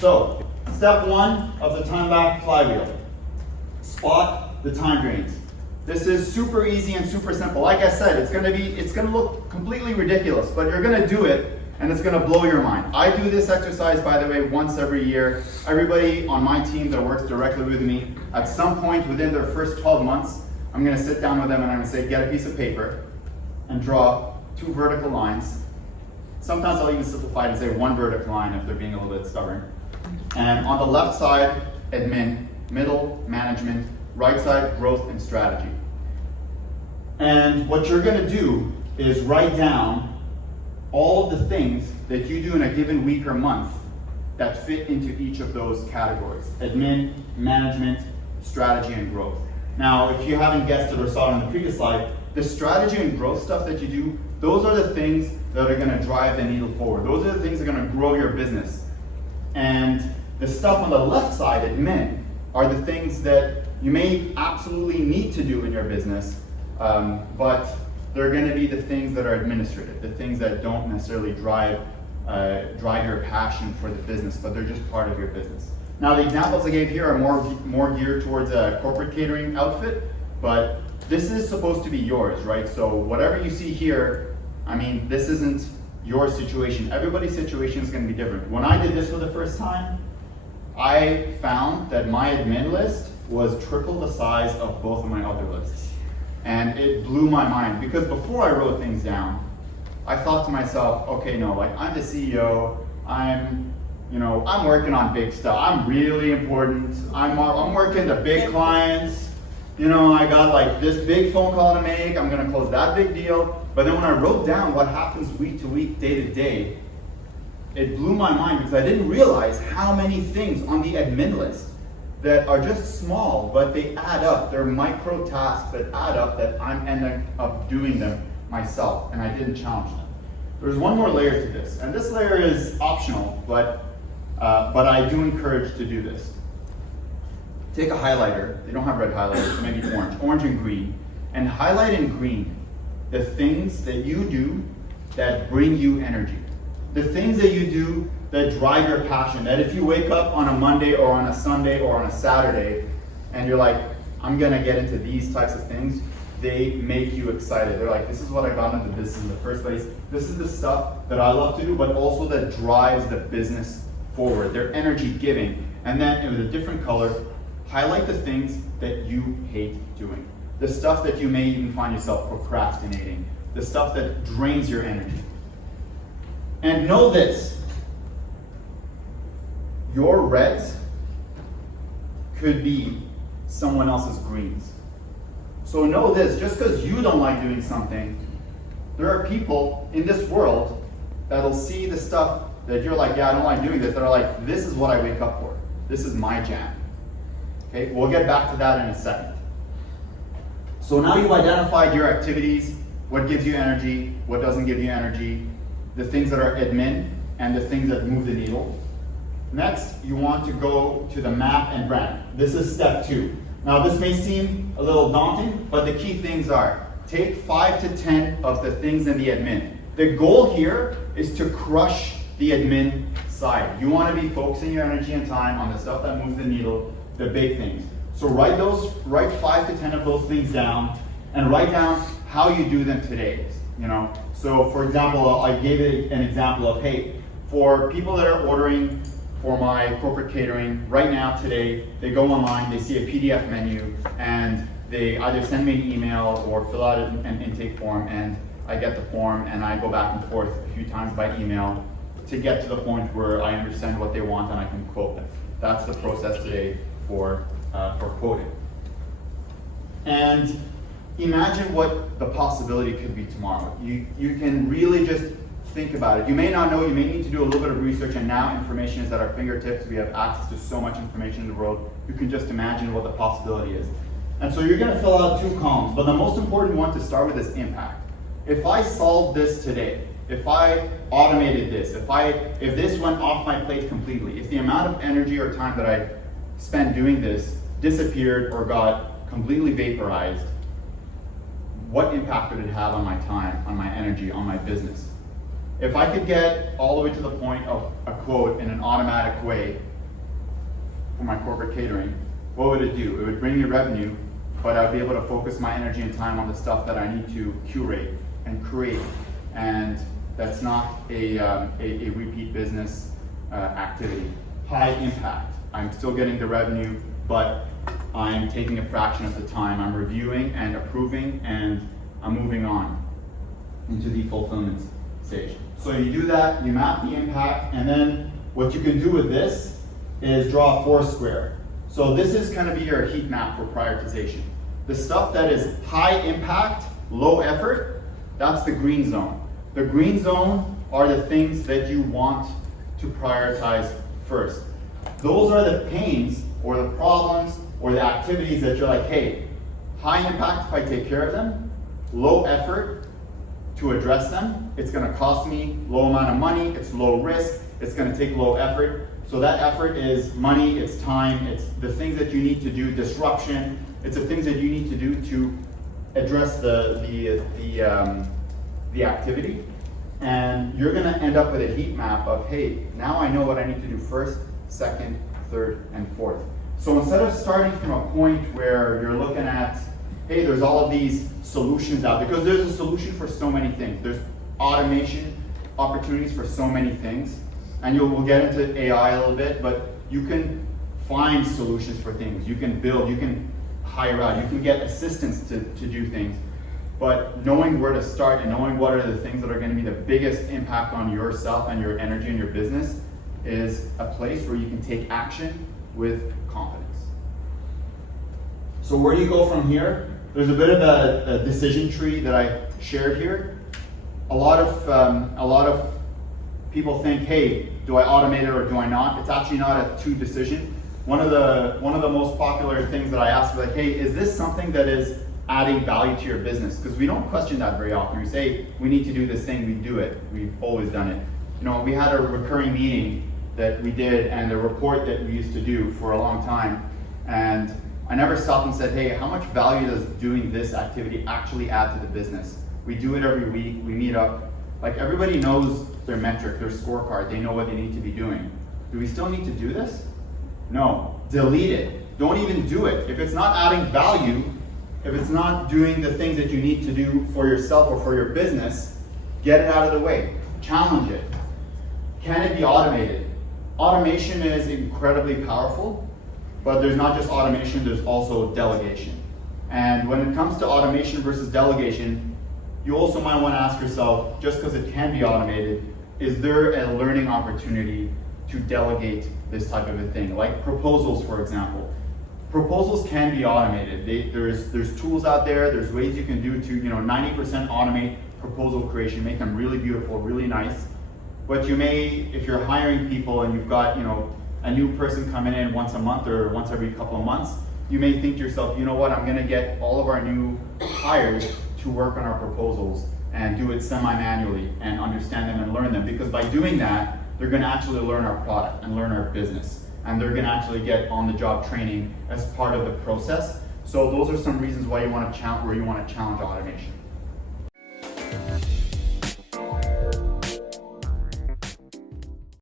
So, step one of the Timeback Flywheel. Spot the time drains. This is super easy and super simple. Like I said, it's gonna look completely ridiculous, but you're gonna do it and it's gonna blow your mind. I do this exercise, by the way, once every year. Everybody on my team that works directly with me, at some point within their first 12 months, I'm gonna sit down with them and I'm gonna say, get a piece of paper and draw 2 vertical lines. Sometimes I'll even simplify it and say 1 vertical line if they're being a little bit stubborn. And on the left side, admin, middle, management, right side, growth and strategy. And what you're gonna do is write down all of the things that you do in a given week or month that fit into each of those categories: admin, management, strategy, and growth. Now, if you haven't guessed it or saw it on the previous slide, the strategy and growth stuff that you do, those are the things that are gonna drive the needle forward. Those are the things that are gonna grow your business. And the stuff on the left side, admin, are the things that you may absolutely need to do in your business, but they're going to be the things that are administrative, the things that don't necessarily drive your passion for the business, but they're just part of your business. Now, the examples I gave here are more geared towards a corporate catering outfit, but this is supposed to be yours, right? So whatever you see here, I mean, this isn't your situation. Everybody's situation is going to be different. When I did this for the first time, I found that my admin list was triple the size of both of my other lists. And it blew my mind, because before I wrote things down, I thought to myself, okay, no, like I'm the CEO, I'm working on big stuff, I'm really important, I'm working the big clients, I got like this big phone call to make, I'm gonna close that big deal. But then when I wrote down what happens week to week, day to day, it blew my mind, because I didn't realize how many things on the admin list that are just small, but they add up. They're micro tasks that add up, that I'm ending up doing them myself, and I didn't challenge them. There's one more layer to this, and this layer is optional, but I do encourage to do this. Take a highlighter, they don't have red highlighters, so maybe orange and green, and highlight in green the things that you do that bring you energy. The things that you do that drive your passion, that if you wake up on a Monday or on a Sunday or on a Saturday and you're like, I'm gonna get into these types of things, they make you excited. They're like, this is what I got into business in the first place. This is the stuff that I love to do, but also that drives the business forward. They're energy giving. And then with a different color, highlight the things that you hate doing. The stuff that you may even find yourself procrastinating. The stuff that drains your energy. And know this, your reds could be someone else's greens. So know this, just because you don't like doing something, there are people in this world that'll see the stuff that you're like, yeah, I don't like doing this, that are like, this is what I wake up for. This is my jam. Okay, we'll get back to that in a second. So now you've identified your activities, what gives you energy, what doesn't give you energy, the things that are admin, and the things that move the needle. Next, you want to go to the map and brand. This is step 2. Now this may seem a little daunting, but the key things are, take 5 to 10 of the things in the admin. The goal here is to crush the admin side. You want to be focusing your energy and time on the stuff that moves the needle, the big things. So write 5 to 10 of those things down, and write down how you do them today. So for example, I gave it an example of, hey, for people that are ordering for my corporate catering right now today, they go online, they see a PDF menu, and they either send me an email or fill out an intake form, and I get the form and I go back and forth a few times by email to get to the point where I understand what they want and I can quote them. That's the process today for quoting. And imagine what the possibility could be tomorrow. You can really just think about it. You may not know, you may need to do a little bit of research, and now information is at our fingertips. We have access to so much information in the world. You can just imagine what the possibility is. And so you're gonna fill out 2 columns, but the most important one to start with is impact. If I solved this today, if I automated this, if this went off my plate completely, if the amount of energy or time that I spent doing this disappeared or got completely vaporized, what impact would it have on my time, on my energy, on my business? If I could get all the way to the point of a quote in an automatic way, for my corporate catering, what would it do? It would bring me revenue, but I'd be able to focus my energy and time on the stuff that I need to curate and create. And that's not a repeat business activity. High impact. I'm still getting the revenue, but I'm taking a fraction of the time. I'm reviewing and approving, and I'm moving on into the fulfillment stage. So you do that, you map the impact, and then what you can do with this is draw a foursquare. So this is going to be your heat map for prioritization. The stuff that is high impact, low effort, that's the green zone. The green zone are the things that you want to prioritize first. Those are the pains or the problems or the activities that you're like, hey, high impact if I take care of them, low effort to address them. It's going to cost me low amount of money, it's low risk, it's going to take low effort. So that effort is money, it's time, it's the things that you need to do, disruption, it's the things that you need to do to address the activity. And you're going to end up with a heat map of, hey, now I know what I need to do first, second, third, and fourth. So instead of starting from a point where you're looking at, hey, there's all of these solutions out, because there's a solution for so many things. There's automation opportunities for so many things. And we'll get into AI a little bit, but you can find solutions for things. You can build, you can hire out, you can get assistants to do things. But knowing where to start and knowing what are the things that are going to be the biggest impact on yourself and your energy and your business is a place where you can take action with confidence. So where do you go from here? There's a bit of a decision tree that I shared here. A lot of people think, hey, do I automate it or do I not? It's actually not a two decision. One of the most popular things that I ask is like, hey, is this something that is adding value to your business? Because we don't question that very often. We say, we need to do this thing, we do it. We've always done it. You know, we had a recurring meeting that we did and a report that we used to do for a long time. And I never stopped and said, hey, how much value does doing this activity actually add to the business? We do it every week, we meet up. Like everybody knows their metric, their scorecard, they know what they need to be doing. Do we still need to do this? No, delete it. Don't even do it. If it's not adding value, if it's not doing the things that you need to do for yourself or for your business, get it out of the way. Challenge it. Can it be automated? Automation is incredibly powerful, but there's not just automation, there's also delegation. And when it comes to automation versus delegation, you also might want to ask yourself, just because it can be automated, is there a learning opportunity to delegate this type of a thing? Like proposals, for example. Proposals can be automated. There's tools out there, there's ways you can do to 90% automate proposal creation, make them really beautiful, really nice. But you may, if you're hiring people and you've got a new person coming in once a month or once every couple of months, you may think to yourself, you know what, I'm going to get all of our new hires to work on our proposals and do it semi-manually and understand them and learn them, because by doing that, they're going to actually learn our product and learn our business, and they're going to actually get on-the-job training as part of the process. So those are some reasons why you want to challenge automation.